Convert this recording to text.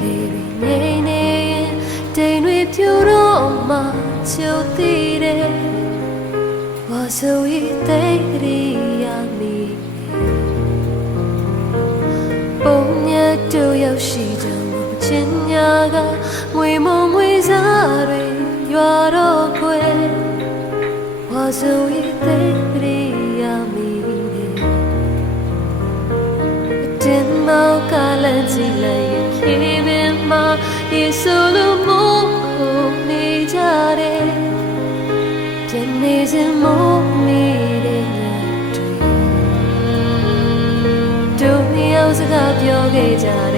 လေးတွေငြိမ်နေရင်တိမ်တွေဖြူတော့မှချိုသေးတယ်ဘာဆိုရင်သိရရမီပုံညတို့ရောက်ရှိကြမှာချင်းညာကငွေမုံငွေစားတွေရွာတော့ခွဲဘာဆိုရင်သိရရမီတင်မောက်ကလည်းကြည့်လိုက်ခေပင်မှာယေဆုလိုမို့ကိုနေကြတယ်ပြန်နေစမို့နေတဲ့ညတွေတို့မြောက်စကားပြောခဲ့ကြတယ်